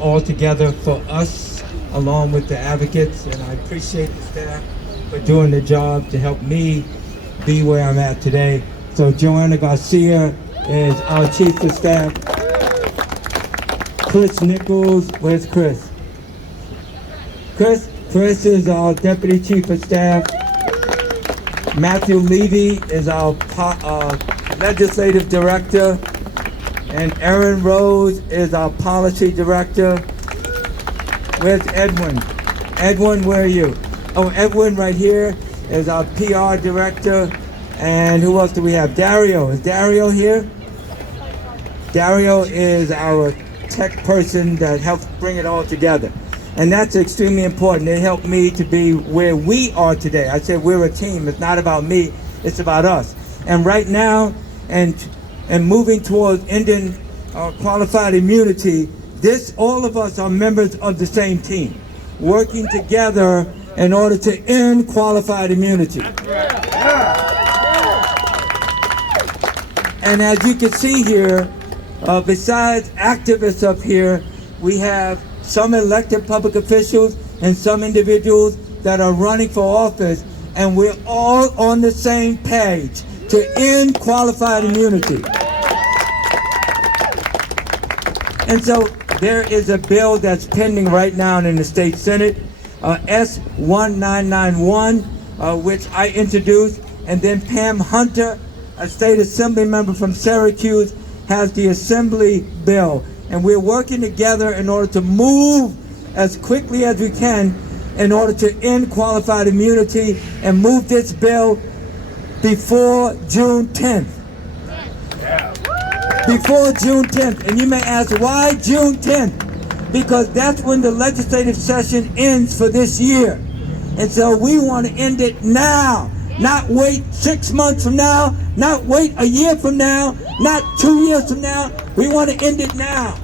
all together for us, along with the advocates, and I appreciate the staff for doing the job to help me be where I'm at today. So Joanna Garcia is our chief of staff. Chris Nichols, where's Chris? Chris is our deputy chief of staff. Matthew Levy is our legislative director. And Erin Rose is our policy director. Where's Edwin? Edwin, where are you? Oh, Edwin right here is our PR director. And who else do we have? Dario. Is Dario here? Dario is our tech person that helps bring it all together. And that's extremely important. They helped me to be where we are today. I said we're a team. It's not about me. It's about us. And right now, and moving towards ending qualified immunity, all of us are members of the same team, working together in order to end qualified immunity. And as you can see here, besides activists up here, we have some elected public officials and some individuals that are running for office, and we're all on the same page to end qualified immunity. And so there is a bill that's pending right now in the state Senate, S1991, which I introduced, and then Pam Hunter, a state assembly member from Syracuse, has the assembly bill. And we're working together in order to move as quickly as we can in order to end qualified immunity and move this bill before June 10th. Before June 10th. And you may ask, why June 10th? Because that's when the legislative session ends for this year. And so we want to end it now. Not wait 6 months from now, not wait a year from now, not 2 years from now. We want to end it now.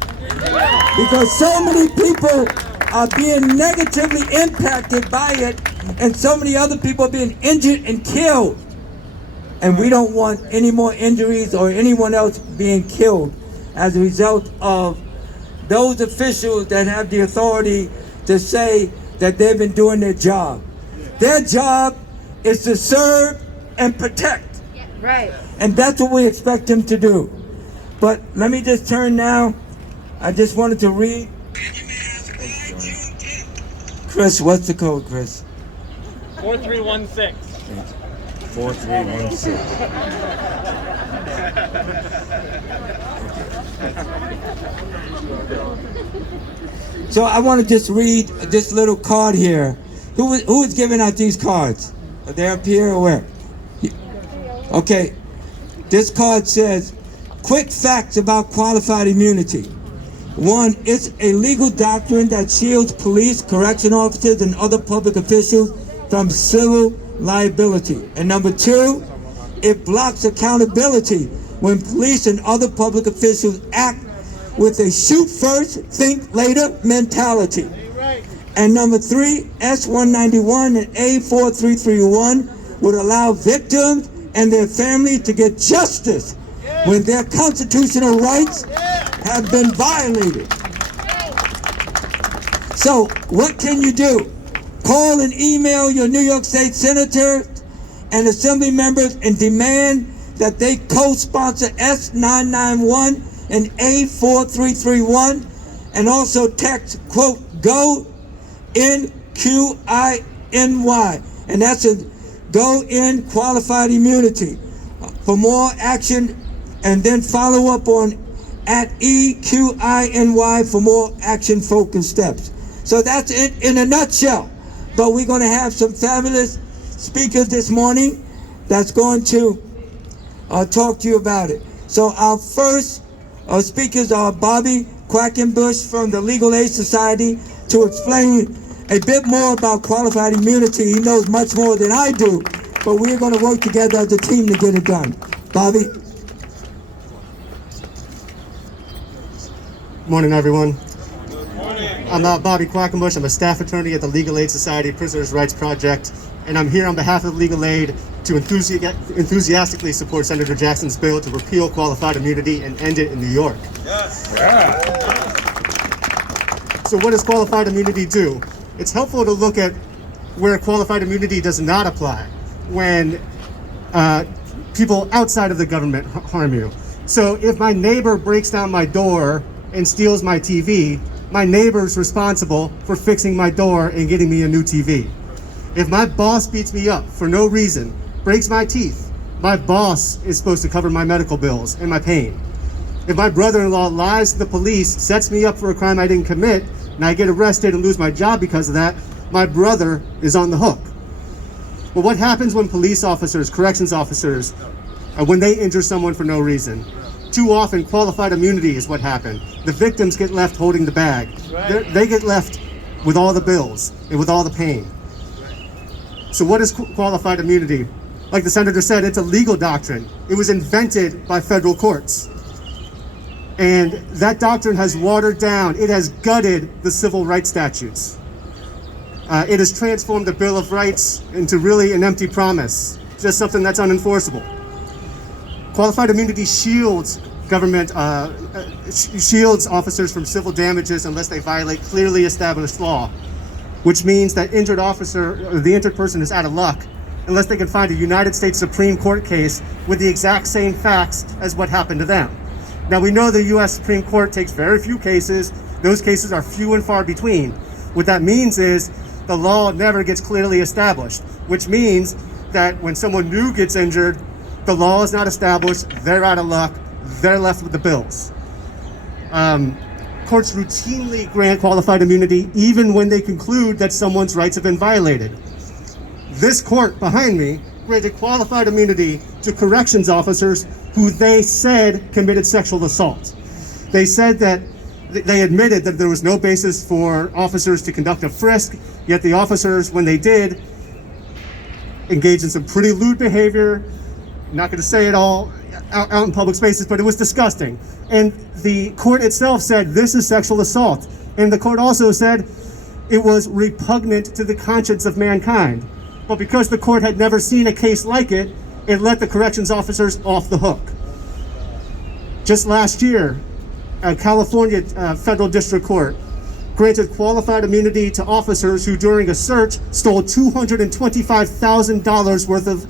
Because so many people are being negatively impacted by it, and so many other people are being injured and killed. And we don't want any more injuries or anyone else being killed as a result of those officials that have the authority to say that they've been doing their job. Their job is to serve and protect. Right. And that's what we expect them to do. But let me just turn now. I just wanted to read. Chris, what's the code, Chris? 4316. 4316. So I want to just read this little card here. Who is giving out these cards? Are they up here or where? Okay. This card says, quick facts about qualified immunity. 1, it's a legal doctrine that shields police, correction officers, and other public officials from civil liability. And number 2, it blocks accountability when police and other public officials act with a shoot first, think later mentality. And number 3, S191 and A4331 would allow victims and their families to get justice when their constitutional rights have been violated. So what can you do? Call and email your New York State senators and assembly members and demand that they co-sponsor S991 and A4331, and also text, quote, go NQINY, and that's a go in qualified immunity. For more action, and then follow up on at EQINY for more action focused steps. So that's it in a nutshell. But we're going to have some fabulous speakers this morning that's going to talk to you about it. So our first speakers are Bobby Quackenbush from the Legal Aid Society to explain a bit more about qualified immunity. He knows much more than I do, but we're going to work together as a team to get it done. Bobby? Morning, everyone. I'm Bobby Quackenbush. I'm a staff attorney at the Legal Aid Society Prisoners' Rights Project, and I'm here on behalf of Legal Aid to enthusiastically support Senator Jackson's bill to repeal qualified immunity and end it in New York. Yes. So what does qualified immunity do? It's helpful to look at where qualified immunity does not apply, when people outside of the government harm you. So if my neighbor breaks down my door and steals my TV, my neighbor's responsible for fixing my door and getting me a new TV. If my boss beats me up for no reason, breaks my teeth, my boss is supposed to cover my medical bills and my pain. If my brother-in-law lies to the police, sets me up for a crime I didn't commit, and I get arrested and lose my job because of that, my brother is on the hook. But what happens when police officers, corrections officers, when they injure someone for no reason? Too often, qualified immunity is what happened. The victims get left holding the bag. They get left with all the bills and with all the pain. So what is qualified immunity? Like the senator said, it's a legal doctrine. It was invented by federal courts. And that doctrine has watered down, it has gutted the civil rights statutes. It has transformed the Bill of Rights into really an empty promise, just something that's unenforceable. Qualified immunity shields government, shields officers from civil damages unless they violate clearly established law, which means that the injured person is out of luck unless they can find a United States Supreme Court case with the exact same facts as what happened to them. Now, we know the U.S. Supreme Court takes very few cases. Those cases are few and far between. What that means is the law never gets clearly established, which means that when someone new gets injured, the law is not established, they're out of luck, they're left with the bills. Courts routinely grant qualified immunity even when they conclude that someone's rights have been violated. This court behind me granted qualified immunity to corrections officers who they said committed sexual assault. They said that they admitted that there was no basis for officers to conduct a frisk, yet the officers, when they did, engaged in some pretty lewd behavior. I'm not going to say it all out in public spaces, but it was disgusting. And the court itself said this is sexual assault. And the court also said it was repugnant to the conscience of mankind. But because the court had never seen a case like it, it let the corrections officers off the hook. Just last year, a California federal district court granted qualified immunity to officers who during a search stole $225,000 worth of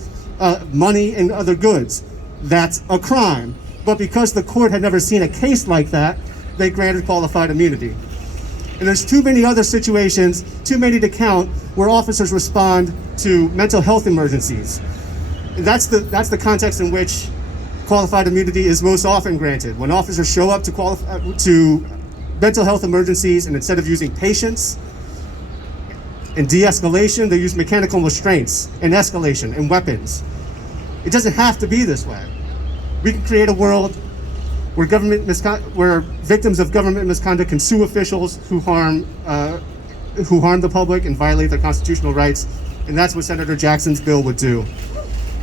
money and other goods. That's a crime. But because the court had never seen a case like that, they granted qualified immunity. And there's too many other situations, too many to count, where officers respond to mental health emergencies. And that's the context in which qualified immunity is most often granted. When officers show up to mental health emergencies, and instead of using patience and de-escalation, they use mechanical restraints and escalation and weapons. It doesn't have to be this way. We can create a world where where victims of government misconduct can sue officials who harm the public and violate their constitutional rights, and that's what Senator Jackson's bill would do.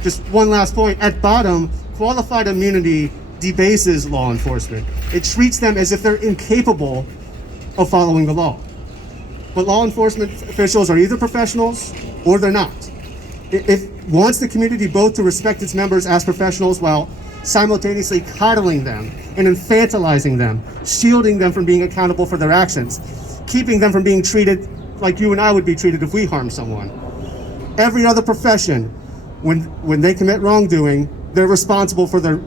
Just one last point. At bottom, qualified immunity debases law enforcement. It treats them as if they're incapable of following the law. But law enforcement officials are either professionals or they're not. It wants the community both to respect its members as professionals while simultaneously coddling them and infantilizing them, shielding them from being accountable for their actions, keeping them from being treated like you and I would be treated if we harmed someone. Every other profession, when they commit wrongdoing, they're responsible for their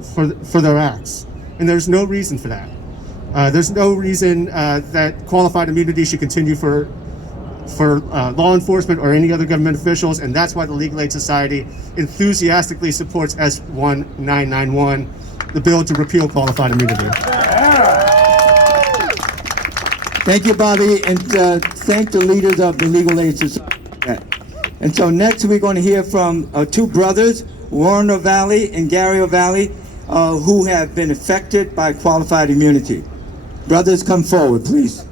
acts, and there's no reason for that. There's no reason that qualified immunity should continue for law enforcement or any other government officials, and that's why the Legal Aid Society enthusiastically supports S1991, the bill to repeal qualified immunity. Thank you, Bobby, and thank the leaders of the Legal Aid Society. And so next we're going to hear from two brothers, Warren O'Valley and Gary O'Valley, who have been affected by qualified immunity. Brothers, come forward, please.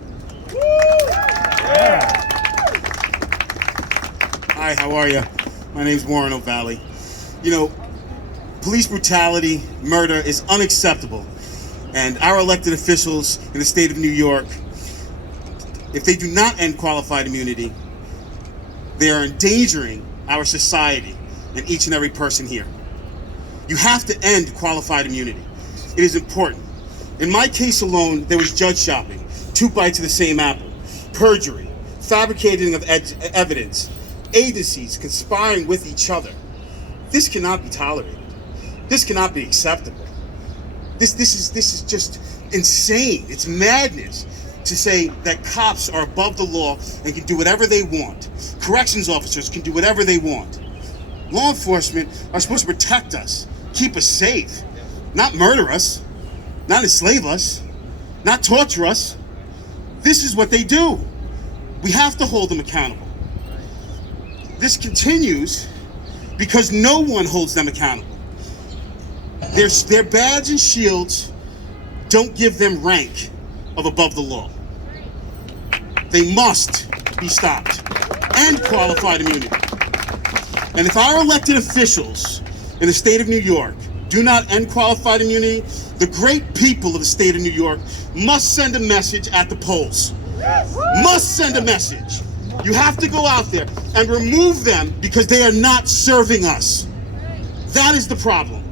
Hi, how are you? My name's Warren O'Valley. You know, police brutality, murder is unacceptable. And our elected officials in the state of New York, if they do not end qualified immunity, they are endangering our society and each and every person here. You have to end qualified immunity. It is important. In my case alone, there was judge shopping, 2 bites of the same apple. perjury, fabricating of evidence, agencies conspiring with each other. This cannot be tolerated. This cannot be acceptable. This is just insane. It's madness to say that cops are above the law and can do whatever they want. Corrections officers can do whatever they want. Law enforcement are supposed to protect us, keep us safe, not murder us, not enslave us, not torture us. This is what they do. We have to hold them accountable. This continues because no one holds them accountable. Their badge and shields don't give them rank of above the law. They must be stopped, and qualified immunity. And if our elected officials in the state of New York do not end qualified immunity, the great people of the state of New York must send a message at the polls. Must send a message. You have to go out there and remove them because they are not serving us. That is the problem.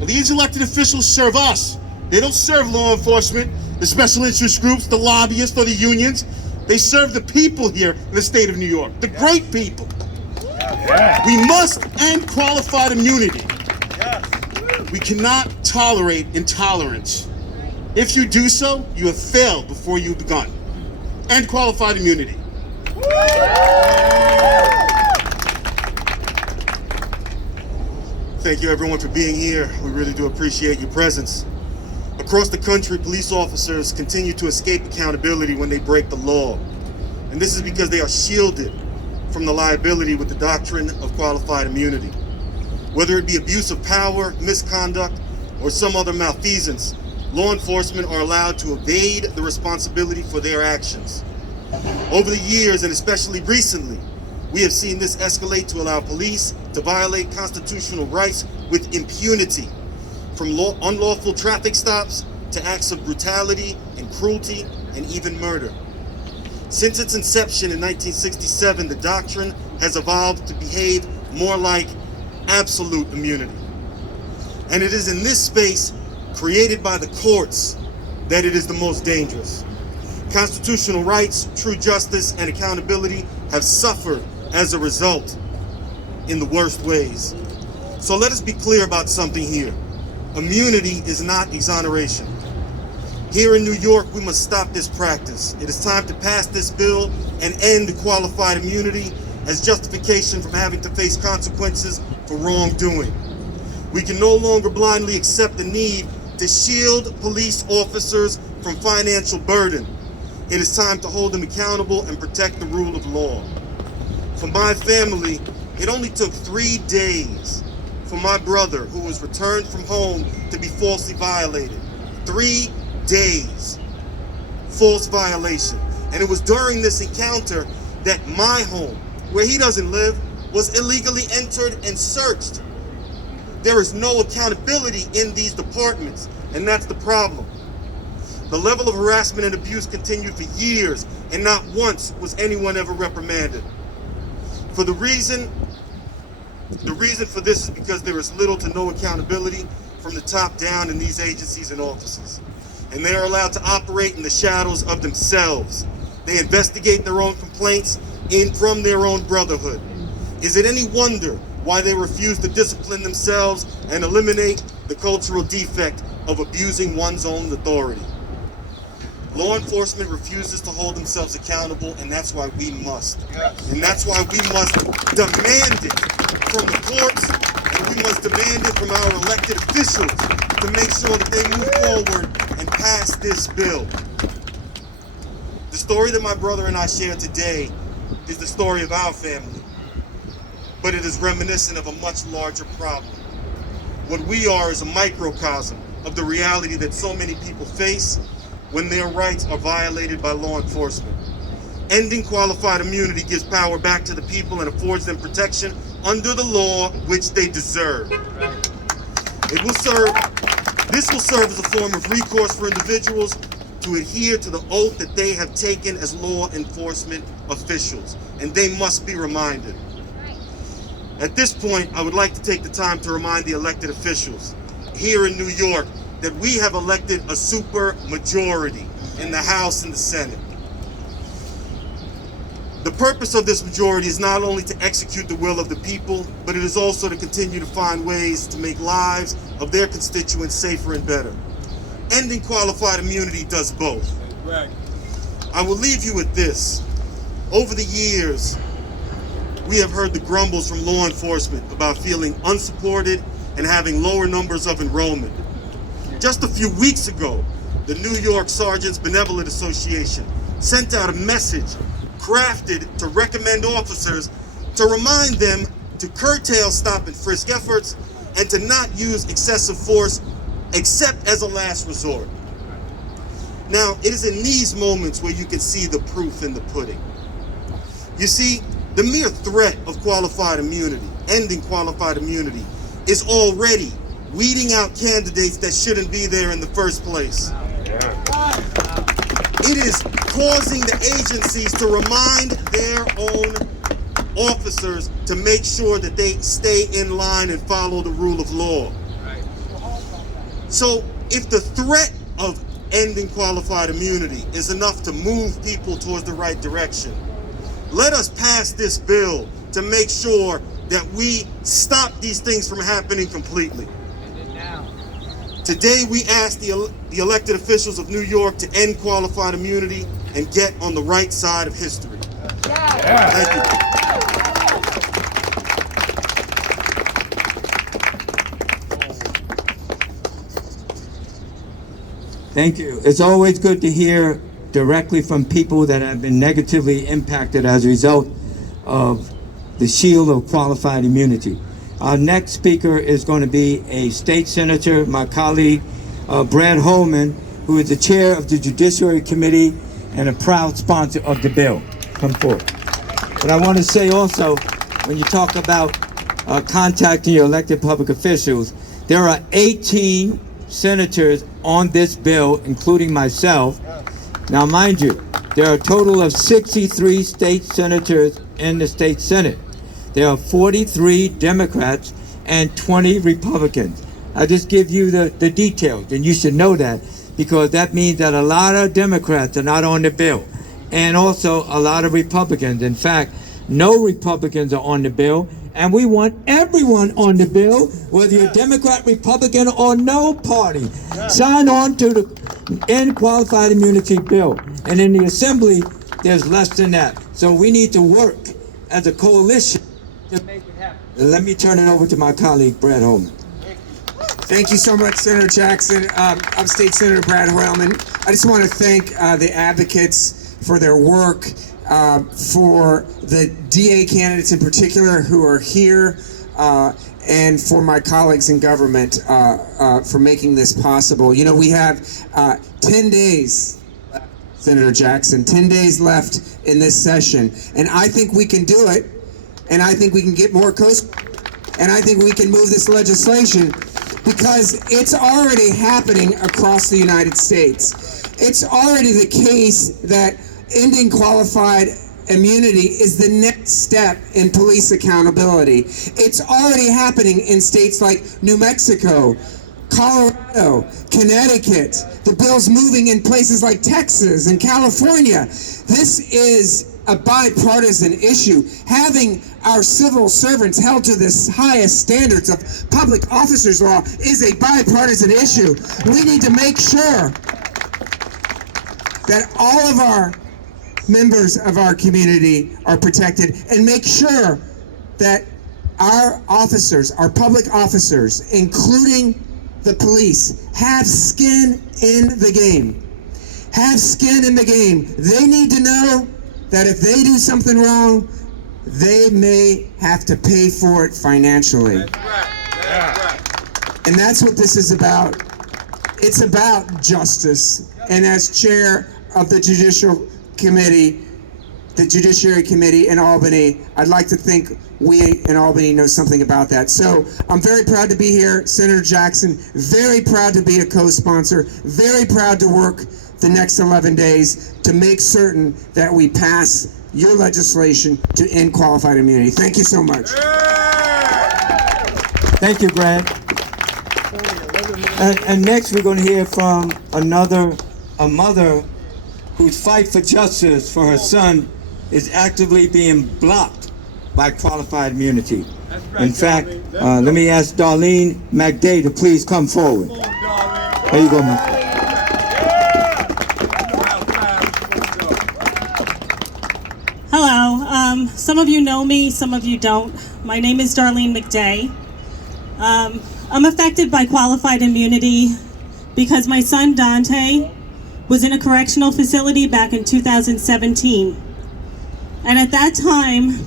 These elected officials serve us. They don't serve law enforcement, the special interest groups, the lobbyists, or the unions. They serve the people here in the state of New York, the great people. We must end qualified immunity. We cannot tolerate intolerance. If you do so, you have failed before you've begun. End qualified immunity. Thank you everyone for being here. We really do appreciate your presence. Across the country, police officers continue to escape accountability when they break the law. And this is because they are shielded from the liability with the doctrine of qualified immunity. Whether it be abuse of power, misconduct, or some other malfeasance, law enforcement are allowed to evade the responsibility for their actions. Over the years, and especially recently, we have seen this escalate to allow police to violate constitutional rights with impunity, from unlawful traffic stops to acts of brutality and cruelty and even murder. Since its inception in 1967, the doctrine has evolved to behave more like absolute immunity. And it is in this space created by the courts that it is the most dangerous. Constitutional rights, true justice, and accountability have suffered as a result in the worst ways. So let us be clear about something here. Immunity is not exoneration. Here in New York, we must stop this practice. It is time to pass this bill and end qualified immunity as justification from having to face consequences for wrongdoing. We can no longer blindly accept the need to shield police officers from financial burden. It is time to hold them accountable and protect the rule of law. For my family, it only took 3 days for my brother, who was returned from home, to be falsely violated. 3 days. False violation. And it was during this encounter that my home, where he doesn't live, was illegally entered and searched. There is no accountability in these departments, and that's the problem. The level of harassment and abuse continued for years, and not once was anyone ever reprimanded. The reason for this is because there is little to no accountability from the top down in these agencies and offices. And they are allowed to operate in the shadows of themselves. They investigate their own complaints from their own brotherhood. Is it any wonder why they refuse to discipline themselves and eliminate the cultural defect of abusing one's own authority? Law enforcement refuses to hold themselves accountable, and that's why we must. And that's why we must demand it from the courts, and we must demand it from our elected officials to make sure that they move forward and pass this bill. The story that my brother and I share today is the story of our family, but it is reminiscent of a much larger problem. What we are is a microcosm of the reality that so many people face when their rights are violated by law enforcement. Ending qualified immunity gives power back to the people and affords them protection under the law which they deserve. This will serve as a form of recourse for individuals to adhere to the oath that they have taken as law enforcement officials, and they must be reminded. At this point, I would like to take the time to remind the elected officials here in New York that we have elected a super majority in the House and the Senate. The purpose of this majority is not only to execute the will of the people, but it is also to continue to find ways to make lives of their constituents safer and better. Ending qualified immunity does both. Right. I will leave you with this. Over the years, we have heard the grumbles from law enforcement about feeling unsupported and having lower numbers of enrollment. Just a few weeks ago, the New York Sergeants Benevolent Association sent out a message crafted to recommend officers to remind them to curtail stop and frisk efforts and to not use excessive force except as a last resort. Now, it is in these moments where you can see the proof in the pudding. You see, the mere threat of qualified immunity, ending qualified immunity, is already weeding out candidates that shouldn't be there in the first place. It is causing the agencies to remind their own officers to make sure that they stay in line and follow the rule of law. So if the threat of ending qualified immunity is enough to move people towards the right direction, let us pass this bill to make sure that we stop these things from happening completely. Today we ask the elected officials of New York to end qualified immunity and get on the right side of history. Thank you. Thank you. It's always good to hear directly from people that have been negatively impacted as a result of the shield of qualified immunity. Our next speaker is going to be a state senator, my colleague, Brad Holman, who is the chair of the Judiciary Committee and a proud sponsor of the bill. Come forward. But I want to say also, when you talk about contacting your elected public officials, there are 18 senators on this bill, including myself. Now, mind you, there are a total of 63 state senators in the state Senate. There are 43 Democrats and 20 Republicans. I just give you the details, and you should know that, because that means that a lot of Democrats are not on the bill, and also a lot of Republicans. In fact, no Republicans are on the bill, and we want everyone on the bill, whether you're Democrat, Republican, or no party. Sign on to the end qualified immunity bill. And in the Assembly, there's less than that. So we need to work as a coalition to make it happen. Let me turn it over to my colleague, Brad Holman. Thank you so much, Senator Jackson. I'm State Senator Brad Holman. I just want to thank the advocates for their work, for the DA candidates in particular who are here, and for my colleagues in government for making this possible. You know, we have 10 days, Senator Jackson, 10 days left in this session, and I think we can do it, and I think we can get more and I think we can move this legislation, because it's already happening across the United States. It's already the case that ending qualified immunity is the next step in police accountability. It's already happening in states like New Mexico, Colorado, Connecticut. The bill's moving in places like Texas and California. This is a bipartisan issue. Having our civil servants held to the highest standards of public officers law is a bipartisan issue. We need to make sure that all of our members of our community are protected, and make sure that our officers, our public officers, including the police, have skin in the game. Have skin in the game. They need to know that if they do something wrong, they may have to pay for it financially. That's right. That's right. And that's what this is about. It's about justice. And as chair of the Judiciary Committee in Albany, I'd like to think we in Albany know something about that. So I'm very proud to be here, Senator Jackson, very proud to be a co-sponsor, very proud to work the next 11 days to make certain that we pass your legislation to end qualified immunity. Thank you so much. Thank you, Brad. And next we're going to hear from a mother whose fight for justice for her son is actively being blocked by qualified immunity. In fact, let me ask Darlene McDay to please come forward. There you go, my friend. Hello. Some of you know me, some of you don't. My name is Darlene McDay. I'm affected by qualified immunity because my son Dante was in a correctional facility back in 2017. And at that time,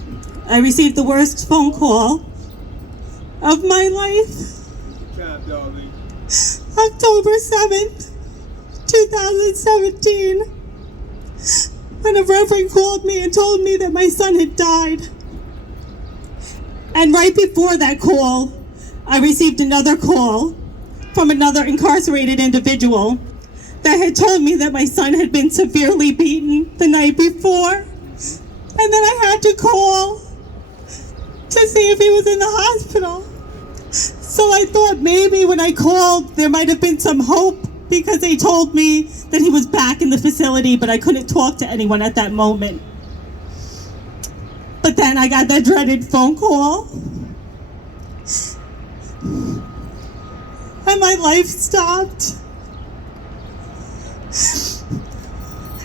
I received the worst phone call of my life. October 7th, 2017, when a reverend called me and told me that my son had died. And right before that call, I received another call from another incarcerated individual that had told me that my son had been severely beaten the night before. And then I had to call to see if he was in the hospital. So I thought maybe when I called, there might have been some hope because they told me that he was back in the facility, but I couldn't talk to anyone at that moment. But then I got that dreaded phone call. And my life stopped.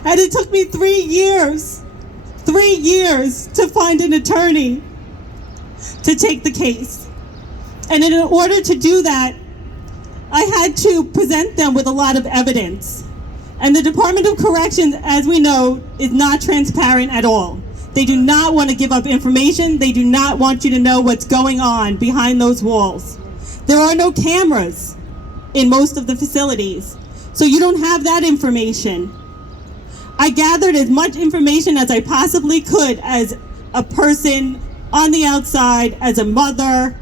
And it took me 3 years to find an attorney to take the case. And in order to do that, I had to present them with a lot of evidence. And the Department of Corrections, as we know, is not transparent at all. They do not want to give up information. They do not want you to know what's going on behind those walls. There are no cameras in most of the facilities, so you don't have that information. I gathered as much information as I possibly could as a person on the outside, as a mother.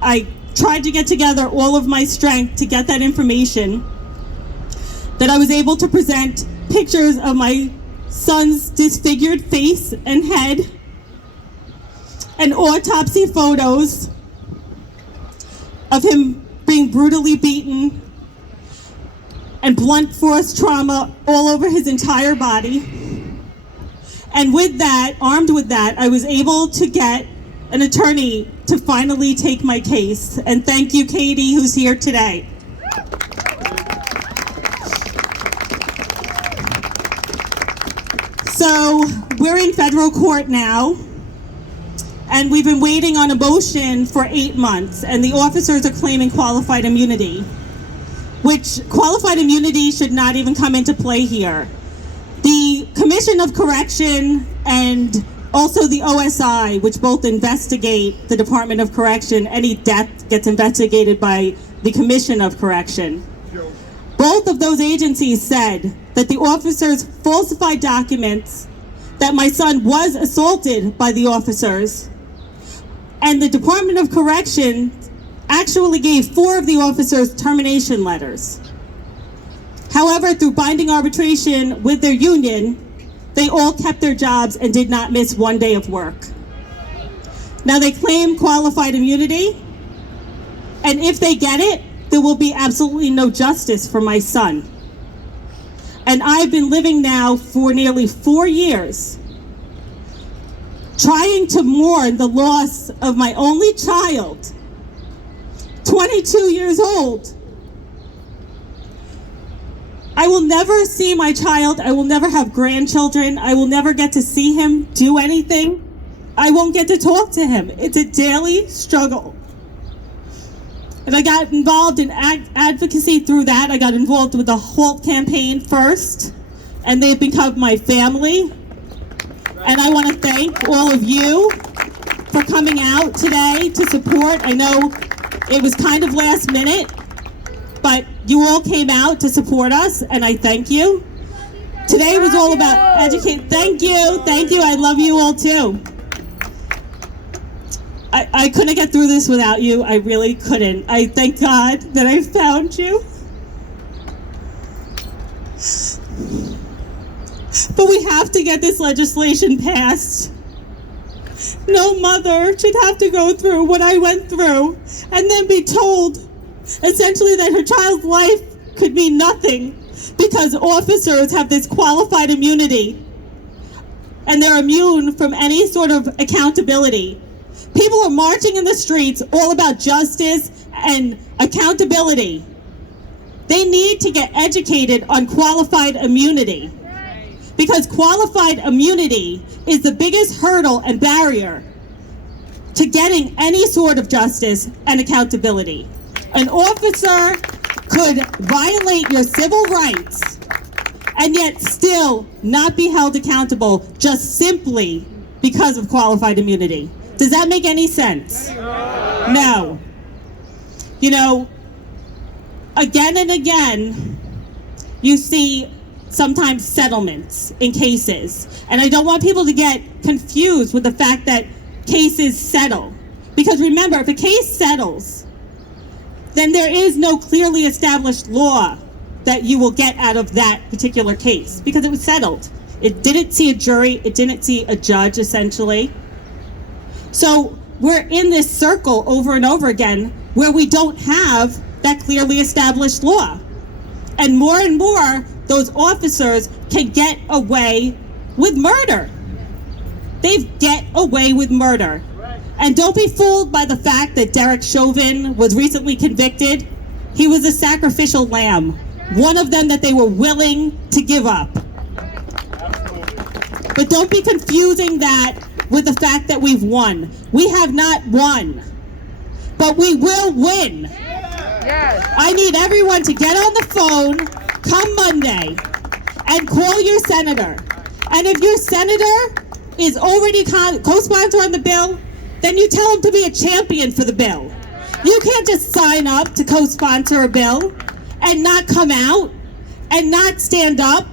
I tried to get together all of my strength to get that information, that I was able to present pictures of my son's disfigured face and head, and autopsy photos of him being brutally beaten and blunt force trauma all over his entire body. And with that, armed with that, I was able to get an attorney to finally take my case. And thank you, Katie, who's here today. So we're in federal court now, and we've been waiting on a motion for 8 months, and the officers are claiming qualified immunity, which qualified immunity should not even come into play here. The Commission of Correction and also the OSI, which both investigate the Department of Correction, any death gets investigated by the Commission of Correction. Both of those agencies said that the officers falsified documents, that my son was assaulted by the officers, and the Department of Correction actually gave 4 of the officers termination letters. However, through binding arbitration with their union, they all kept their jobs and did not miss 1 day of work. Now they claim qualified immunity, and if they get it, there will be absolutely no justice for my son. And I've been living now for nearly 4 years, trying to mourn the loss of my only child, 22 years old. I will never see my child. I will never have grandchildren. I will never get to see him do anything. I won't get to talk to him. It's a daily struggle. And I got involved in advocacy through that. I got involved with the HALT campaign first, and they've become my family. And I want to thank all of you for coming out today to support. I know it was kind of last minute, but you all came out to support us, and I thank you. Today was all about educate. Thank you. I love you all too. I couldn't get through this without you. I really couldn't. I thank God that I found you. But we have to get this legislation passed. No mother should have to go through what I went through and then be told essentially that her child's life could mean nothing because officers have this qualified immunity. and they're immune from any sort of accountability. People are marching in the streets all about justice and accountability. They need to get educated on qualified immunity, because qualified immunity is the biggest hurdle and barrier to getting any sort of justice and accountability. An officer could violate your civil rights and yet still not be held accountable just simply because of qualified immunity. Does that make any sense? No. You know, again and again, you see sometimes settlements in cases. And I don't want people to get confused with the fact that cases settle. Because remember, if a case settles, then there is no clearly established law that you will get out of that particular case, because it was settled. It didn't see a jury, it didn't see a judge, essentially. So we're in this circle over and over again where we don't have that clearly established law. And more, those officers can get away with murder. They get away with murder. And don't be fooled by the fact that Derek Chauvin was recently convicted. He was a sacrificial lamb, one of them that they were willing to give up. But don't be confusing that with the fact that we've won. We have not won, but we will win. I need everyone to get on the phone come Monday and call your senator. And if your senator is already co-sponsor on the bill, then you tell him to be a champion for the bill. You can't just sign up to co-sponsor a bill and not come out and not stand up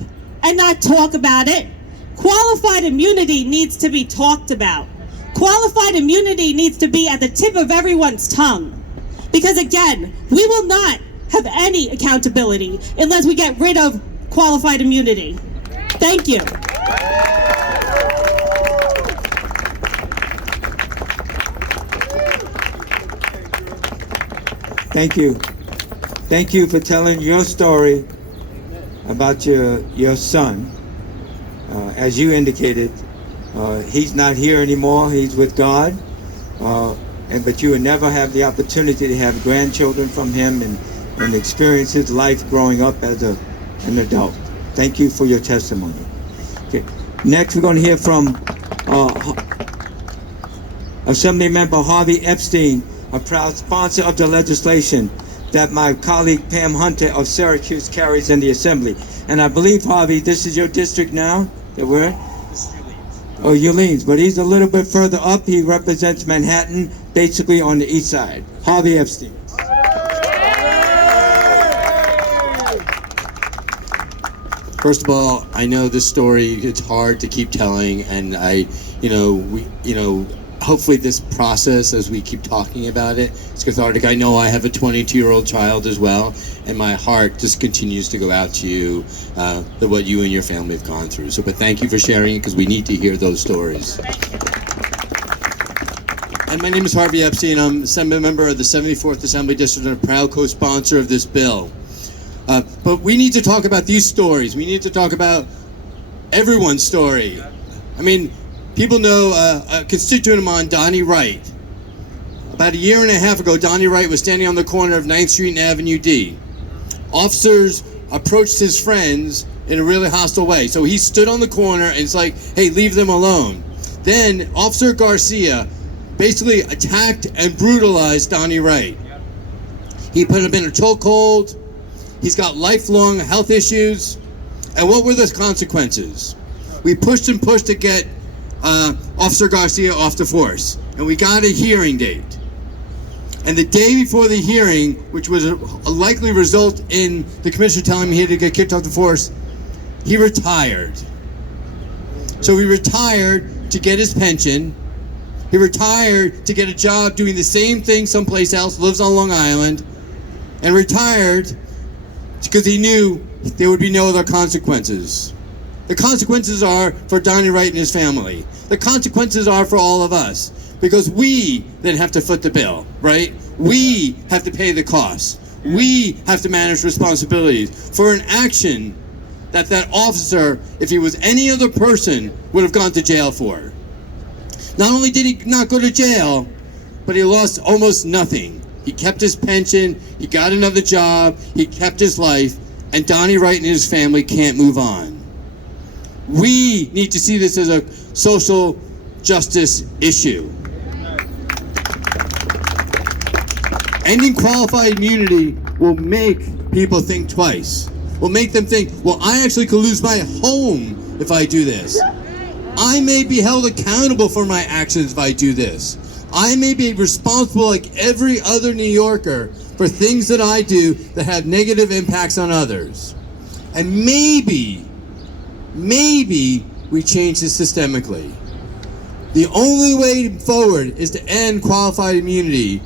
and not talk about it. Qualified immunity needs to be talked about. Qualified immunity needs to be at the tip of everyone's tongue. Because again, we will not have any accountability unless we get rid of qualified immunity. Thank you. Thank you. Thank you for telling your story about your son. As you indicated, he's not here anymore. He's with God. But you will never have the opportunity to have grandchildren from him and experience his life growing up as an adult. Thank you for your testimony. Okay. Next, we're going to hear from Assemblymember Harvey Epstein, a proud sponsor of the legislation that my colleague Pam Hunter of Syracuse carries in the Assembly. And I believe, Harvey, this is your district now that we're in? Oh, Eulene's, but he's a little bit further up. He represents Manhattan, basically on the east side. Harvey Epstein. First of all, I know this story, it's hard to keep telling, and hopefully this process, as we keep talking about it, it's cathartic. I know I have a 22-year-old child as well, and my heart just continues to go out to you, what you and your family have gone through. But thank you for sharing it, because we need to hear those stories. And my name is Harvey Epstein. I'm a Assembly member of the 74th Assembly District and a proud co-sponsor of this bill. But we need to talk about these stories. We need to talk about everyone's story. I mean, people know a constituent of mine, Donnie Wright. About a year and a half ago, Donnie Wright was standing on the corner of 9th Street and Avenue D. Officers approached his friends in a really hostile way. So he stood on the corner and it's like, hey, leave them alone. Then Officer Garcia basically attacked and brutalized Donnie Wright. He put him in a chokehold. He's got lifelong health issues. And what were the consequences? We pushed and pushed to get Officer Garcia off the force. And we got a hearing date. And the day before the hearing, which was a likely result in the commissioner telling me he had to get kicked off the force, he retired. So he retired to get his pension. He retired to get a job doing the same thing someplace else, lives on Long Island, and retired because he knew there would be no other consequences. The consequences are for Donnie Wright and his family. The consequences are for all of us, because we then have to foot the bill, right? We have to pay the costs. We have to manage responsibilities for an action that that officer, if he was any other person, would have gone to jail for. Not only did he not go to jail, but he lost almost nothing. He kept his pension, he got another job, he kept his life, and Donnie Wright and his family can't move on. We need to see this as a social justice issue. Ending qualified immunity will make people think twice. Will make them think, well, I actually could lose my home if I do this. I may be held accountable for my actions if I do this. I may be responsible like every other New Yorker for things that I do that have negative impacts on others. And maybe we change this systemically. The only way forward is to end qualified immunity,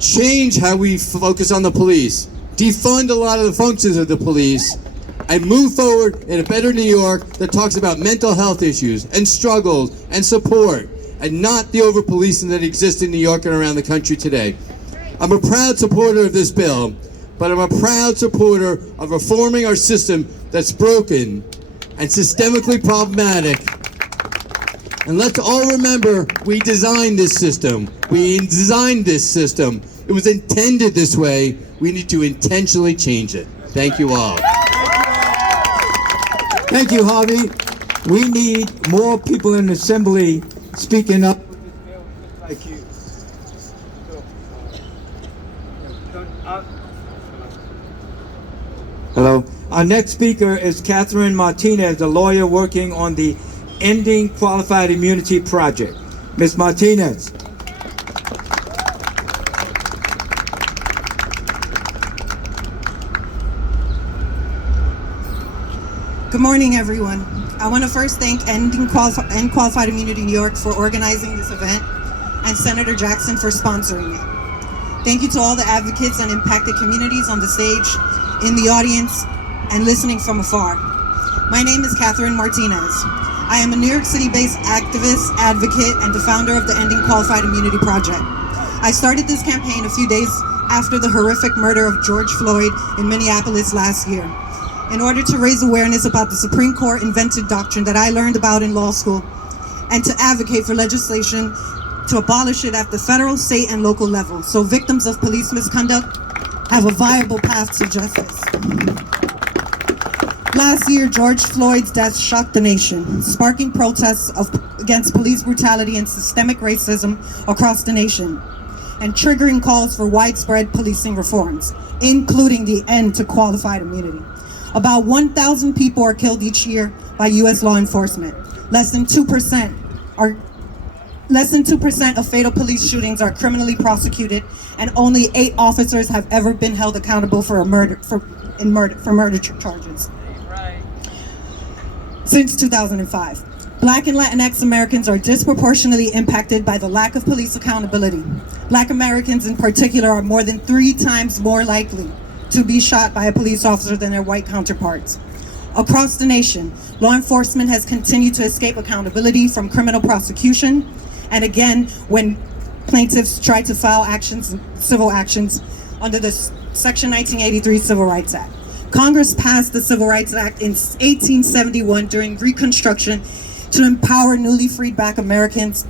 change how we focus on the police, defund a lot of the functions of the police, and move forward in a better New York that talks about mental health issues and struggles and support, and not the over-policing that exists in New York and around the country today. I'm a proud supporter of this bill, but I'm a proud supporter of reforming our system that's broken and systemically problematic. And let's all remember, we designed this system. We designed this system. It was intended this way. We need to intentionally change it. Thank you all. Thank you, Harvey. We need more people in the assembly speaking up. Like you. Hello. Our next speaker is Catherine Martinez, a lawyer working on the Ending Qualified Immunity Project. Ms. Martinez. Good morning, everyone. I want to first thank End Qualified Immunity New York for organizing this event and Senator Jackson for sponsoring it. Thank you to all the advocates and impacted communities on the stage, in the audience, and listening from afar. My name is Catherine Martinez. I am a New York City-based activist, advocate, and the founder of the Ending Qualified Immunity Project. I started this campaign a few days after the horrific murder of George Floyd in Minneapolis last year, in order to raise awareness about the Supreme Court invented doctrine that I learned about in law school, and to advocate for legislation to abolish it at the federal, state, and local level, so victims of police misconduct have a viable path to justice. Last year, George Floyd's death shocked the nation, sparking protests against police brutality and systemic racism across the nation, and triggering calls for widespread policing reforms, including the end to qualified immunity. About 1,000 people are killed each year by U.S. law enforcement. Less than 2% of fatal police shootings are criminally prosecuted, and only 8 officers have ever been held accountable for murder charges. Since 2005. Black and Latinx Americans are disproportionately impacted by the lack of police accountability. Black Americans in particular are more than 3 times more likely to be shot by a police officer than their white counterparts. Across the nation, law enforcement has continued to escape accountability from criminal prosecution, and again, when plaintiffs try to file civil actions under the Section 1983 Civil Rights Act. Congress passed the Civil Rights Act in 1871 during Reconstruction to empower newly freed Black Americans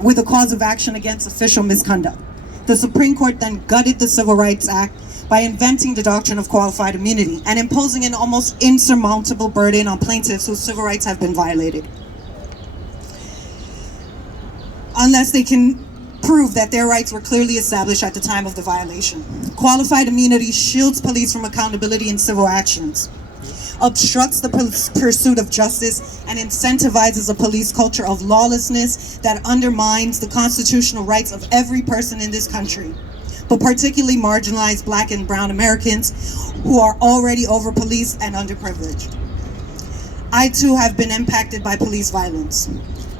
with a cause of action against official misconduct. The Supreme Court then gutted the Civil Rights Act by inventing the doctrine of qualified immunity and imposing an almost insurmountable burden on plaintiffs whose civil rights have been violated, unless they can prove that their rights were clearly established at the time of the violation. Qualified immunity shields police from accountability in civil actions, obstructs the pursuit of justice, and incentivizes a police culture of lawlessness that undermines the constitutional rights of every person in this country, but particularly marginalized Black and brown Americans who are already over-policed and underprivileged. I too have been impacted by police violence.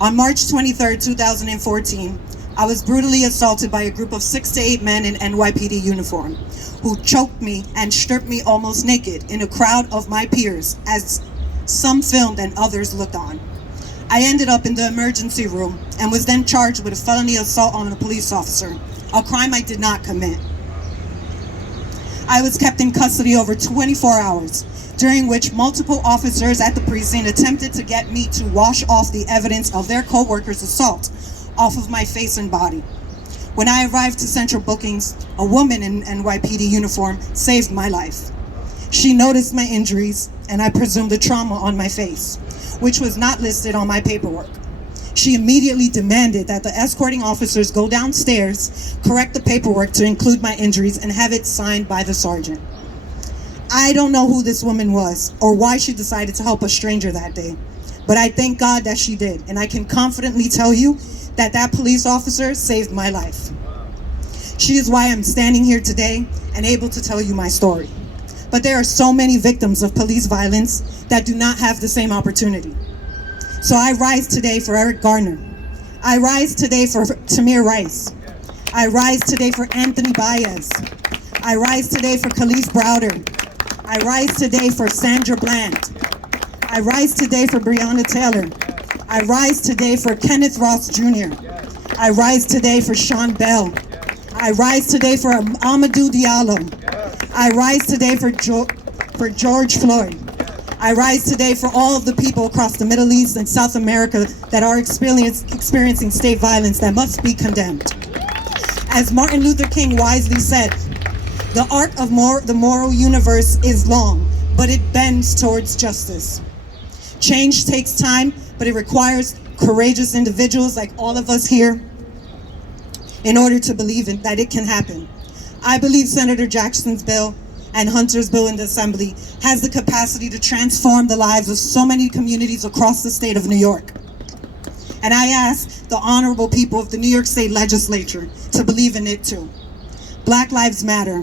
On March 23, 2014, I was brutally assaulted by a group of 6 to 8 men in NYPD uniform who choked me and stripped me almost naked in a crowd of my peers as some filmed and others looked on. I ended up in the emergency room and was then charged with a felony assault on a police officer, a crime I did not commit. I was kept in custody over 24 hours, during which multiple officers at the precinct attempted to get me to wash off the evidence of their co-workers' assault off of my face and body. When I arrived to Central Bookings, a woman in NYPD uniform saved my life. She noticed my injuries, and I presumed the trauma on my face, which was not listed on my paperwork. She immediately demanded that the escorting officers go downstairs, correct the paperwork to include my injuries, and have it signed by the sergeant. I don't know who this woman was or why she decided to help a stranger that day, but I thank God that she did, and I can confidently tell you that that police officer saved my life. She is why I'm standing here today and able to tell you my story. But there are so many victims of police violence that do not have the same opportunity. So I rise today for Eric Garner. I rise today for Tamir Rice. I rise today for Anthony Baez. I rise today for Khalif Browder. I rise today for Sandra Bland. I rise today for Breonna Taylor. I rise today for Kenneth Ross Jr. I rise today for Sean Bell. I rise today for Amadou Diallo. I rise today for George Floyd. I rise today for all of the people across the Middle East and South America that are experiencing state violence that must be condemned. As Martin Luther King wisely said, the arc of the moral universe is long, but it bends towards justice. Change takes time, but it requires courageous individuals like all of us here in order to believe that it can happen. I believe Senator Jackson's bill and Hunter's bill in the Assembly has the capacity to transform the lives of so many communities across the state of New York. And I ask the honorable people of the New York State Legislature to believe in it too. Black lives matter.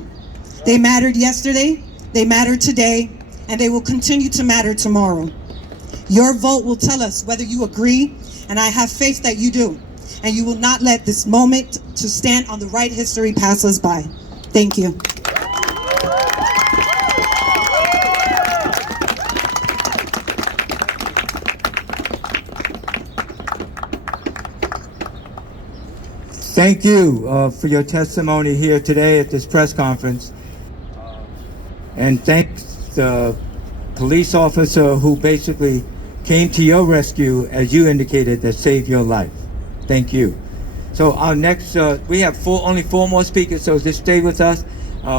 They mattered yesterday, they matter today, and they will continue to matter tomorrow. Your vote will tell us whether you agree, and I have faith that you do. And you will not let this moment to stand on the right history pass us by. Thank you. Thank you for your testimony here today at this press conference. And thanks the police officer who basically came to your rescue, as you indicated, that saved your life. Thank you. So our next, we have only four more speakers, so just stay with us.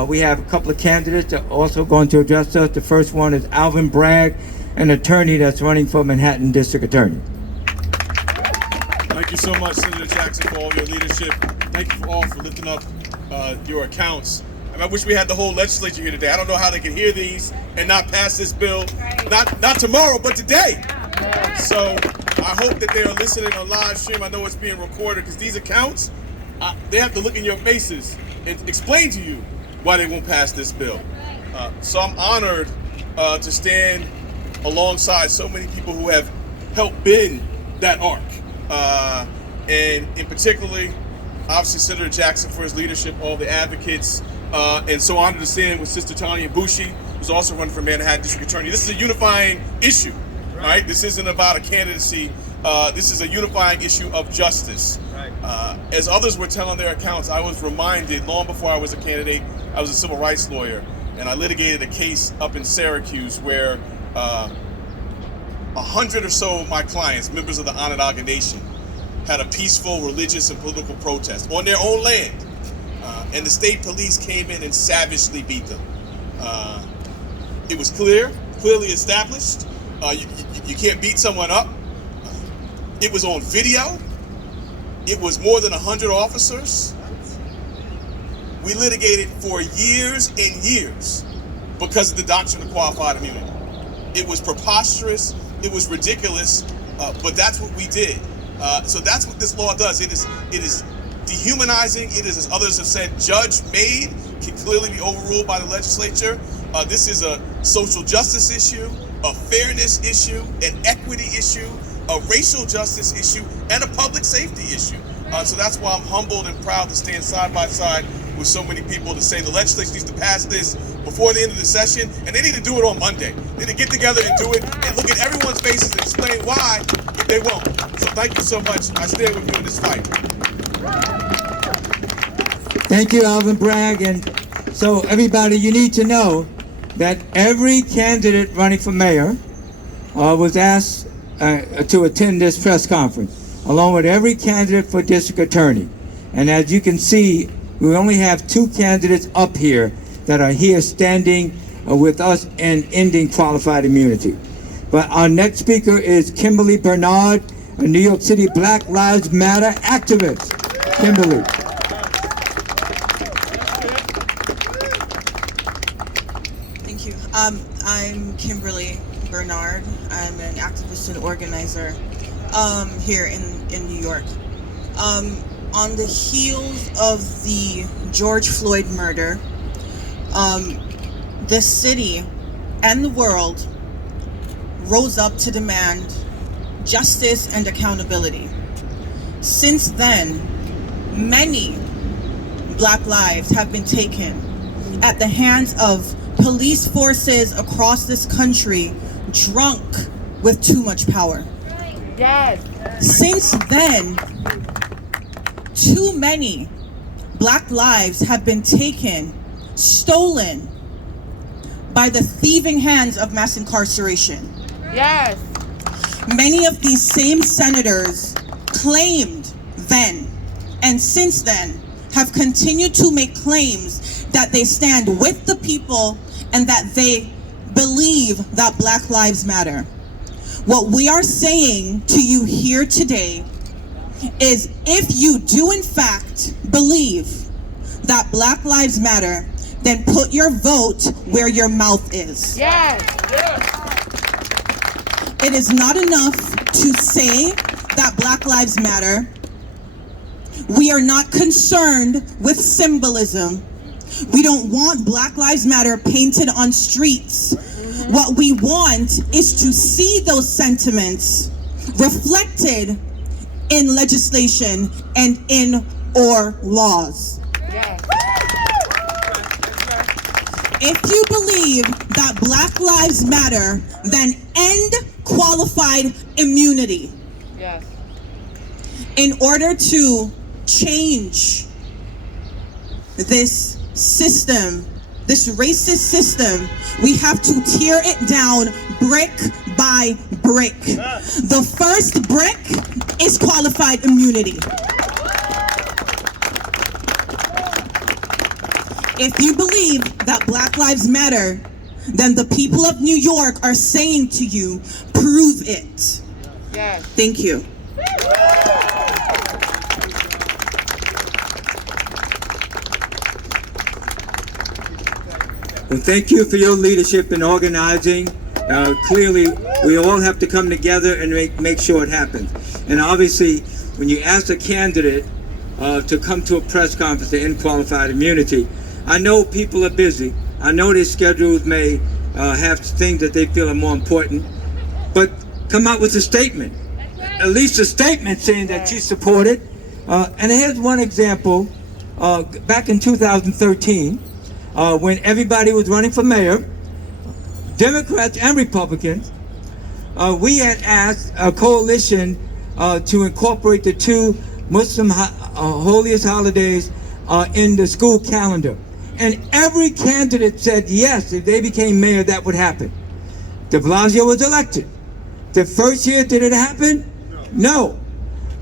We have a couple of candidates that are also going to address us. The first one is Alvin Bragg, an attorney that's running for Manhattan District Attorney. Thank you so much, Senator Jackson, for all your leadership. Thank you all for lifting up your accounts. I wish we had the whole legislature here today. I don't know how they can hear these and not pass this bill, not tomorrow, but today. So I hope that they are listening on live stream. I know it's being recorded because these accounts, they have to look in your faces and explain to you why they won't pass this bill. So I'm honored to stand alongside so many people who have helped bend that arc. And in particularly, obviously, Senator Jackson for his leadership, all the advocates, and so honored to stand with Sister Tanya Bushi, who's also running for Manhattan District Attorney. This is a unifying issue, right? This isn't about a candidacy. This is a unifying issue of justice. As others were telling their accounts, I was reminded long before I was a candidate, I was a civil rights lawyer, and I litigated a case up in Syracuse where 100 or so of my clients, members of the Onondaga Nation, had a peaceful religious and political protest on their own land. And the state police came in and savagely beat them. It was clearly established. You can't beat someone up. It was on video. It was more than 100 officers. We litigated for years and years because of the doctrine of qualified immunity. It was preposterous. It was ridiculous, but that's what we did. So that's what this law does. It is dehumanizing. It is, as others have said, judge-made, can clearly be overruled by the legislature. This is a social justice issue, a fairness issue, an equity issue, a racial justice issue, and a public safety issue. So that's why I'm humbled and proud to stand side by side with so many people to say the legislature needs to pass this before the end of the session, and they need to do it on Monday. They need to get together and do it and look at everyone's faces and explain why if they won't. So thank you so much. I stand with you in this fight. Thank you, Alvin Bragg. And So everybody, you need to know that every candidate running for mayor was asked to attend this press conference, along with every candidate for district attorney. And as you can see, we only have 2 candidates up here that are here standing with us in ending qualified immunity. But our next speaker is Kimberly Bernard, a New York City Black Lives Matter activist. Kimberly. Thank you. I'm Kimberly Bernard. I'm an activist and organizer here in New York. On the heels of the George Floyd murder, the city and the world rose up to demand justice and accountability. Since then, many Black lives have been taken at the hands of police forces across this country drunk with too much power. Yes. Since then, too many Black lives have been taken, stolen by the thieving hands of mass incarceration. Yes. Many of these same senators claimed then and since then have continued to make claims that they stand with the people and that they believe that Black lives matter. What we are saying to you here today is, if you do in fact believe that Black lives matter, then put your vote where your mouth is. Yes. It is not enough to say that Black lives matter. We are not concerned with symbolism. We don't want Black Lives Matter painted on streets. What we want is to see those sentiments reflected in legislation and in our laws. Yes. If you believe that Black Lives Matter, then end qualified immunity. Yes. In order to change this system, this racist system, we have to tear it down brick by brick. The first brick is qualified immunity. If you believe that Black Lives Matter, then the people of New York are saying to you, prove it. Yes. Thank you. Well, thank you for your leadership in organizing. Clearly, we all have to come together and make sure it happens. And obviously, when you ask a candidate to come to a press conference to end qualified immunity, I know people are busy. I know their schedules may have things that they feel are more important, but come out with a statement. At least a statement saying that you support it. And here's one example. Back in 2013, when everybody was running for mayor, Democrats and Republicans, we had asked a coalition to incorporate the 2 Muslim holiest holidays in the school calendar. And every candidate said yes, if they became mayor, that would happen. De Blasio was elected. The first year, did it happen? No.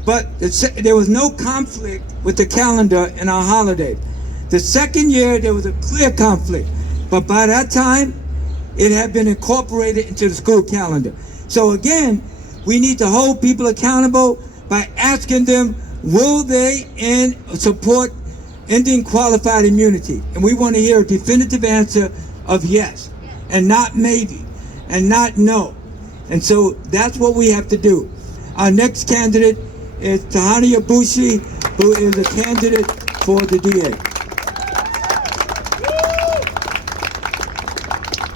But there was no conflict with the calendar and our holidays. The second year, there was a clear conflict. But by that time, it had been incorporated into the school calendar. So again, we need to hold people accountable by asking them, will they support ending qualified immunity? And we want to hear a definitive answer of yes, and not maybe, and not no. And so that's what we have to do. Our next candidate is Tahani Abushi, who is a candidate for the DA.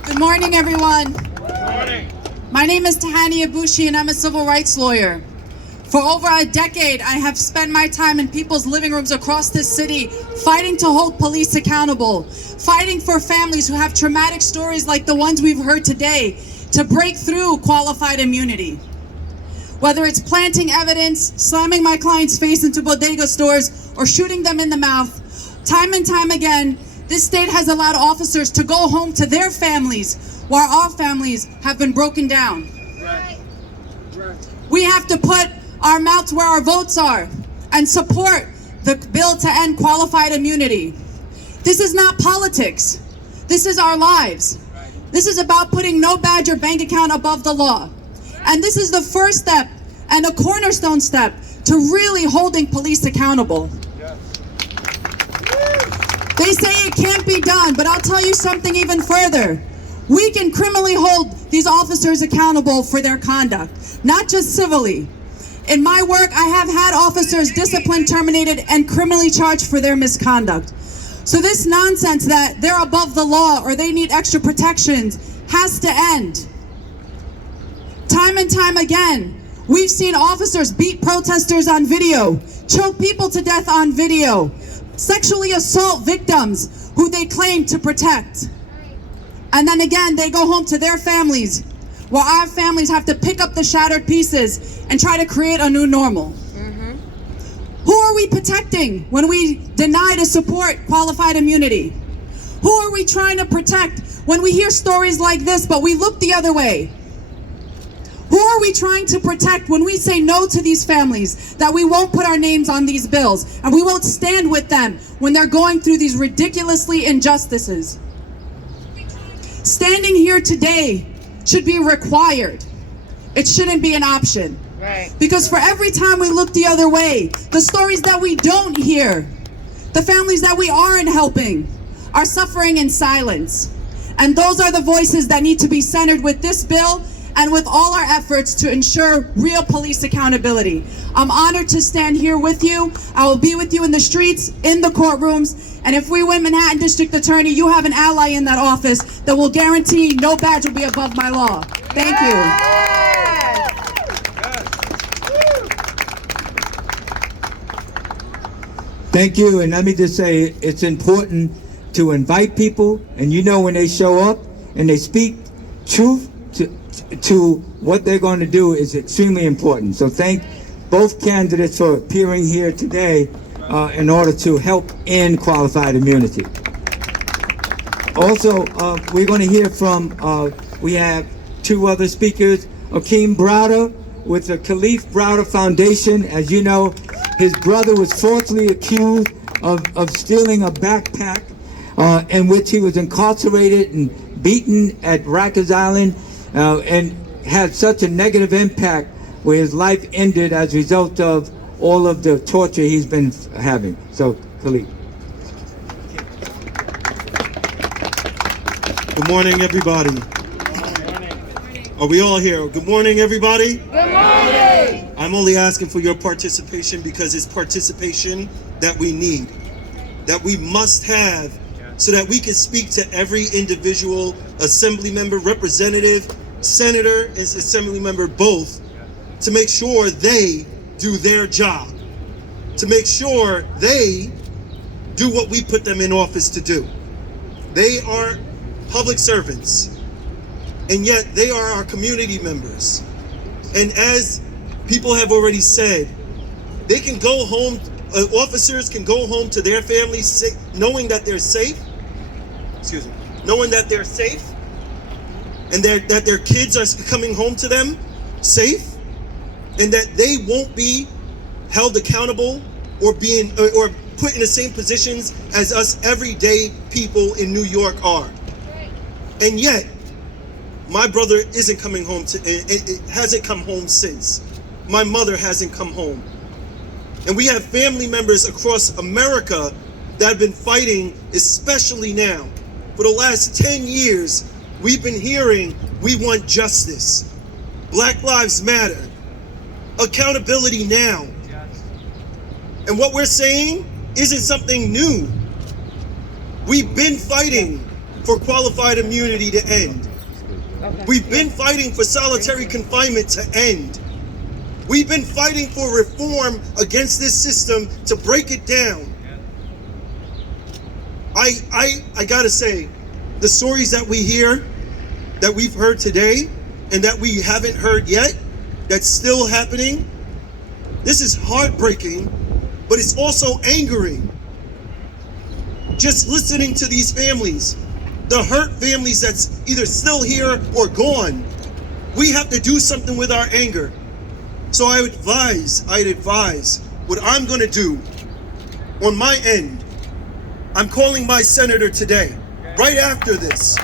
Good morning, everyone. Good morning. My name is Tahani Abushi, and I'm a civil rights lawyer. For over a decade, I have spent my time in people's living rooms across this city fighting to hold police accountable, fighting for families who have traumatic stories like the ones we've heard today to break through qualified immunity. Whether it's planting evidence, slamming my client's face into bodega stores, or shooting them in the mouth, time and time again, This state has allowed officers to go home to their families while our families have been broken down. We have to put our mouths where our votes are and support the bill to end qualified immunity. This is not politics. This is our lives. This is about putting no badge or bank account above the law. And this is the first step and a cornerstone step to really holding police accountable. They say it can't be done, but I'll tell you something even further. We can criminally hold these officers accountable for their conduct, not just civilly. In my work, I have had officers disciplined, terminated, and criminally charged for their misconduct. So this nonsense that they're above the law or they need extra protections has to end. Time and time again, we've seen officers beat protesters on video, choke people to death on video, sexually assault victims who they claim to protect. And then again, they go home to their families, while our families have to pick up the shattered pieces and try to create a new normal. Who are we protecting when we deny to support qualified immunity? Who are we trying to protect when we hear stories like this, but we look the other way? Who are we trying to protect when we say no to these families, that we won't put our names on these bills, and we won't stand with them when they're going through these ridiculously injustices? Standing here today should be required. It shouldn't be an option. Right. Because for every time we look the other way, the stories that we don't hear, the families that we aren't helping, are suffering in silence. And those are the voices that need to be centered with this bill and with all our efforts to ensure real police accountability. I'm honored to stand here with you. I will be with you in the streets, in the courtrooms, and if we win Manhattan District Attorney, you have an ally in that office that will guarantee no badge will be above my law. Thank you. Thank you, and let me just say, it's important to invite people, and you know when they show up and they speak truth to what they're going to do is extremely important. So thank both candidates for appearing here today in order to help end qualified immunity. Also, we're going to hear from, we have two other speakers, Akeem Browder with the Khalif Browder Foundation. As you know, his brother was falsely accused of stealing a backpack in which he was incarcerated and beaten at Rikers Island and had such a negative impact where his life ended as a result of all of the torture he's been having. So, Khalif. Good morning, everybody. Are we all here? Good morning, everybody. Good morning. I'm only asking for your participation because it's participation that we need, that we must have, so that we can speak to every individual assembly member, representative, senator, and assembly member both, to make sure they do their job, to make sure they do what we put them in office to do. They are public servants, and yet they are our community members. And as people have already said, they can go home, officers can go home to their families knowing that they're safe, knowing that they're safe, and that their kids are coming home to them safe, and that they won't be held accountable or put in the same positions as us everyday people in New York are. And yet, my brother isn't coming home it hasn't come home since. My mother hasn't come home. And we have family members across America that have been fighting, especially now. For the last 10 years, we've been hearing, we want justice. Black Lives Matter. Accountability now. And what we're saying isn't something new. We've been fighting for qualified immunity to end. We've been fighting for solitary confinement to end. We've been fighting for reform against this system to break it down. I gotta say, the stories that we hear, that we've heard today, and that we haven't heard yet, that's still happening, this is heartbreaking, but it's also angering. just listening to these families, the hurt families that's either still here or gone. We have to do something with our anger. So I'd advise what I'm gonna do on my end. I'm calling my senator today, right after this.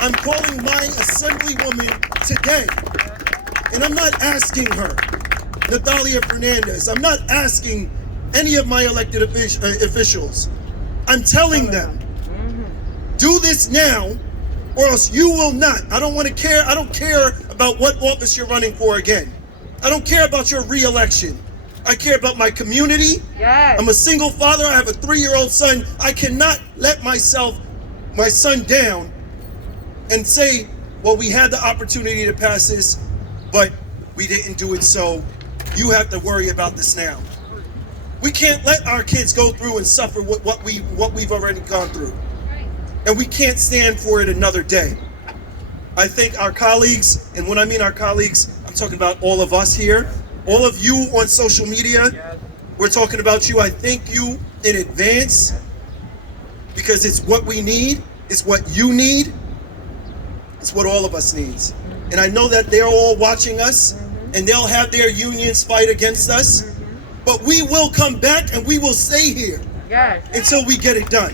I'm calling my assemblywoman today. And I'm not asking her, Natalia Fernandez, I'm not asking any of my elected officials. I'm telling them, do this now, or else you will not. I don't care about what office you're running for again. I don't care about your re-election. I care about my community. Yes. I'm a single father. I have a 3-year-old son. I cannot let my son down and say, well, we had the opportunity to pass this, but we didn't do it, so you have to worry about this now. We can't let our kids go through and suffer what we've already gone through. And we can't stand for it another day. I think our colleagues, and when I mean our colleagues, I'm talking about all of us here, all of you on social media, we're talking about you. I thank you in advance because it's what we need, it's what you need, it's what all of us needs. And I know that they're all watching us and they'll have their unions fight against us, but we will come back and we will stay here until we get it done.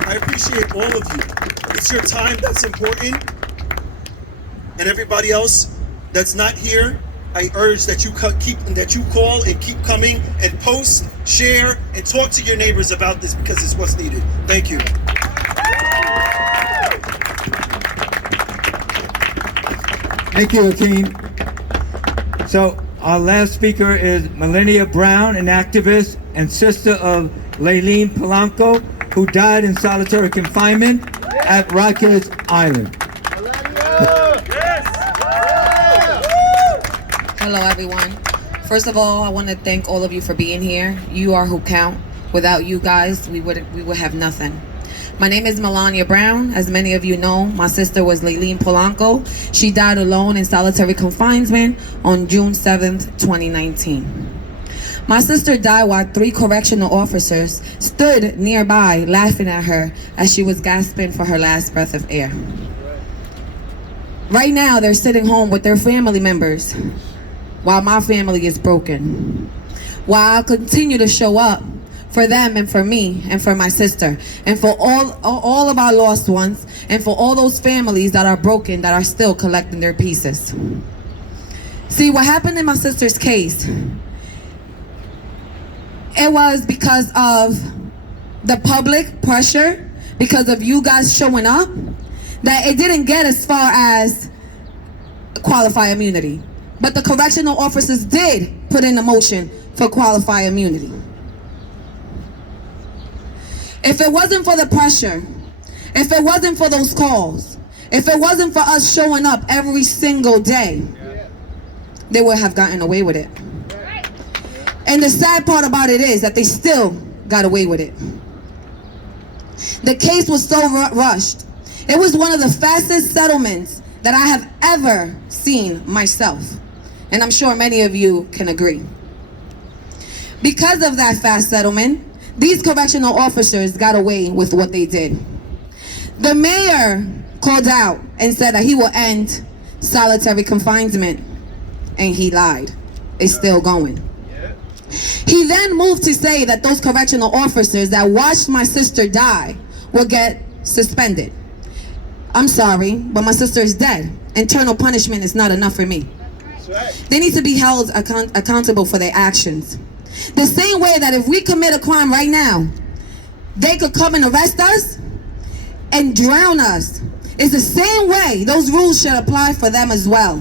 I appreciate all of you. It's your time that's important. And everybody else that's not here, I urge that you call and keep coming and post, share, and talk to your neighbors about this because it's what's needed. Thank you. Thank you, Akeem. So our last speaker is Melania Brown, an activist and sister of Layleen Polanco, who died in solitary confinement at Rikers Island. Hello, everyone. First of all, I want to thank all of you for being here. You are who count. Without you guys, we would have nothing. My name is Melania Brown. As many of you know, my sister was Layleen Polanco. She died alone in solitary confinement on June 7th, 2019. My sister died while 3 correctional officers stood nearby laughing at her as she was gasping for her last breath of air. Right now, they're sitting home with their family members while my family is broken. While I continue to show up for them and for me and for my sister and for all of our lost ones and for all those families that are broken that are still collecting their pieces. See, what happened in my sister's case, it was because of the public pressure, because of you guys showing up, that it didn't get as far as qualified immunity. But the correctional officers did put in a motion for qualified immunity. If it wasn't for the pressure, if it wasn't for those calls, if it wasn't for us showing up every single day, they would have gotten away with it. And the sad part about it is that they still got away with it. The case was so rushed. It was one of the fastest settlements that I have ever seen myself. And I'm sure many of you can agree. Because of that fast settlement, these correctional officers got away with what they did. The mayor called out and said that he will end solitary confinement, and he lied. It's still going. He then moved to say that those correctional officers that watched my sister die will get suspended. I'm sorry, but my sister is dead. Internal punishment is not enough for me. They need to be held accountable for their actions. The same way that if we commit a crime right now, they could come and arrest us and drown us. It's the same way those rules should apply for them as well.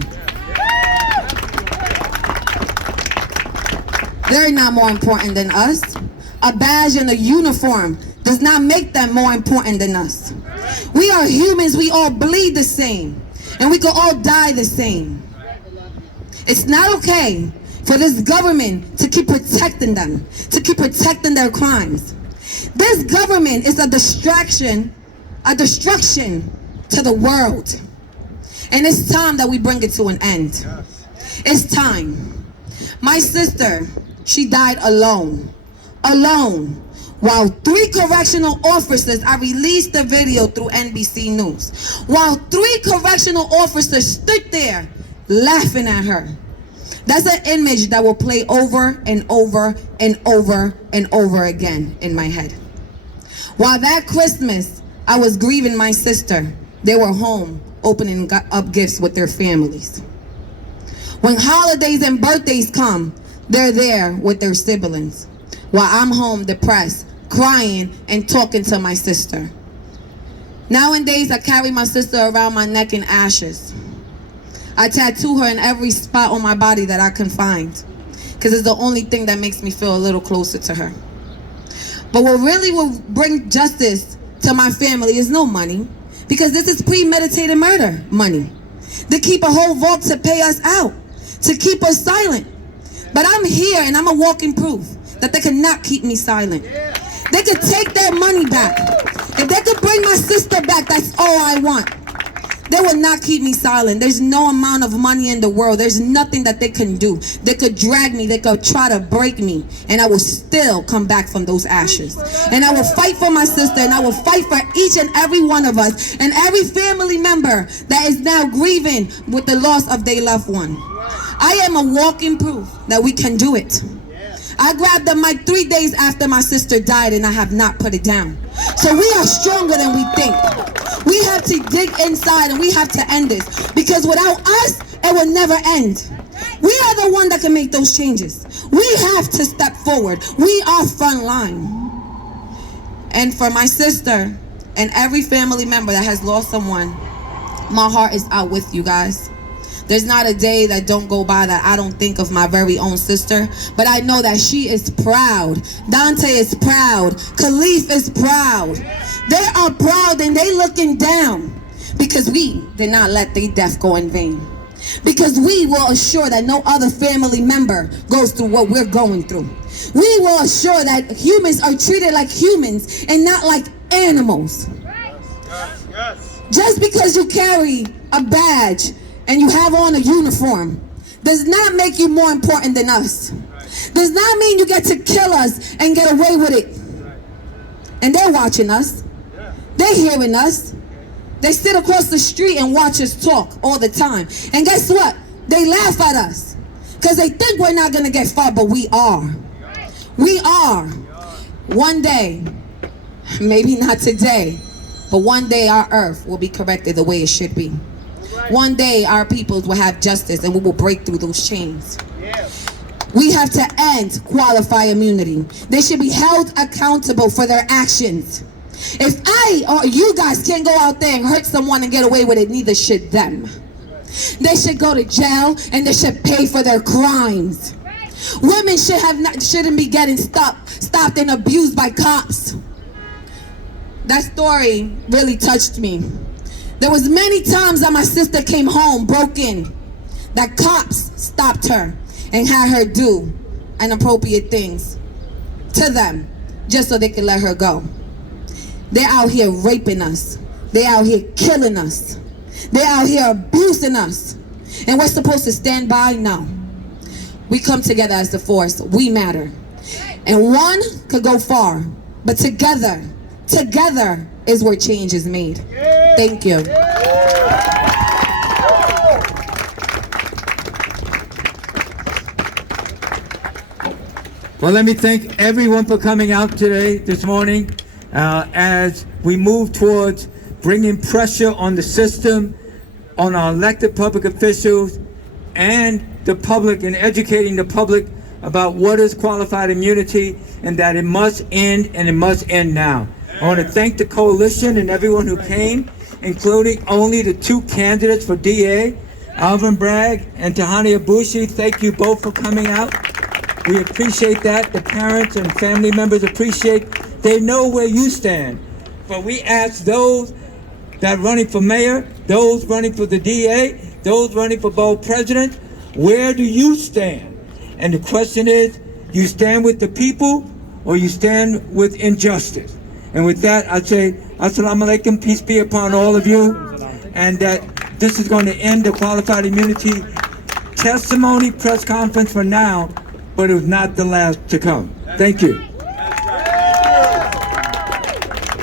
They're not more important than us. A badge and a uniform does not make them more important than us. We are humans, we all bleed the same, and we could all die the same. It's not okay for this government to keep protecting them, to keep protecting their crimes. This government is a distraction, a destruction to the world. And it's time that we bring it to an end. It's time. My sister, she died alone alone. While 3 correctional officers, I released the video through NBC News. While 3 correctional officers stood there laughing at her. That's an image that will play over and over and over and over again in my head. While that Christmas, I was grieving my sister. They were home opening up gifts with their families. When holidays and birthdays come, they're there with their siblings. While I'm home depressed, crying and talking to my sister. Nowadays, I carry my sister around my neck in ashes. I tattoo her in every spot on my body that I can find, because it's the only thing that makes me feel a little closer to her. But what really will bring justice to my family is no money, because this is premeditated murder money. They keep a whole vault to pay us out, to keep us silent. But I'm here and I'm a walking proof that they cannot keep me silent. They could take their money back. If they could bring my sister back, that's all I want. They will not keep me silent. There's no amount of money in the world. There's nothing that they can do. They could drag me. They could try to break me. And I will still come back from those ashes. And I will fight for my sister. And I will fight for each and every one of us. And every family member that is now grieving with the loss of their loved one. I am a walking proof that we can do it. I grabbed the mic 3 days after my sister died and I have not put it down. So we are stronger than we think. We have to dig inside and we have to end this, because without us, it will never end. We are the one that can make those changes. We have to step forward. We are front line. And for my sister and every family member that has lost someone, my heart is out with you guys. There's not a day that don't go by that I don't think of my very own sister. But I know that she is proud. Dante is proud. Khalif is proud. They are proud and they looking down. Because we did not let their death go in vain. Because we will assure that no other family member goes through what we're going through. We will assure that humans are treated like humans and not like animals. Just because you carry a badge and you have on a uniform does not make you more important than us. Does not mean you get to kill us and get away with it. And they're watching us. They're hearing us. They sit across the street and watch us talk all the time. And guess what? They laugh at us because they think we're not going to get far, but we are. We are. One day, maybe not today, but one day our earth will be corrected the way it should be. One day our peoples will have justice and we will break through those chains. We have to end qualified immunity. They should be held accountable for their actions. If I or you guys can't go out there and hurt someone and get away with it, neither should them. They should go to jail and they should pay for their crimes. Women shouldn't be getting stopped and abused by cops. That story really touched me. There was many times that my sister came home broken, that cops stopped her and had her do inappropriate things to them just so they could let her go. They're out here raping us. They're out here killing us. They're out here abusing us. And we're supposed to stand by? No. We come together as a force. We matter. And one could go far, but together is where change is made. Thank you. Well, let me thank everyone for coming out today, this morning, as we move towards bringing pressure on the system, on our elected public officials, and the public, and educating the public about what is qualified immunity and that it must end, and it must end now. I want to thank the coalition and everyone who came, including only the 2 candidates for DA, Alvin Bragg and Tahani Abushi. Thank you both for coming out. We appreciate that. The parents and family members appreciate. They know where you stand. But we ask those that are running for mayor, those running for the DA, those running for both president, where do you stand? And the question is, you stand with the people or you stand with injustice? And with that, I say, Assalamu alaikum, peace be upon all of you, and that this is going to end the qualified immunity testimony press conference for now, but it was not the last to come. Thank you.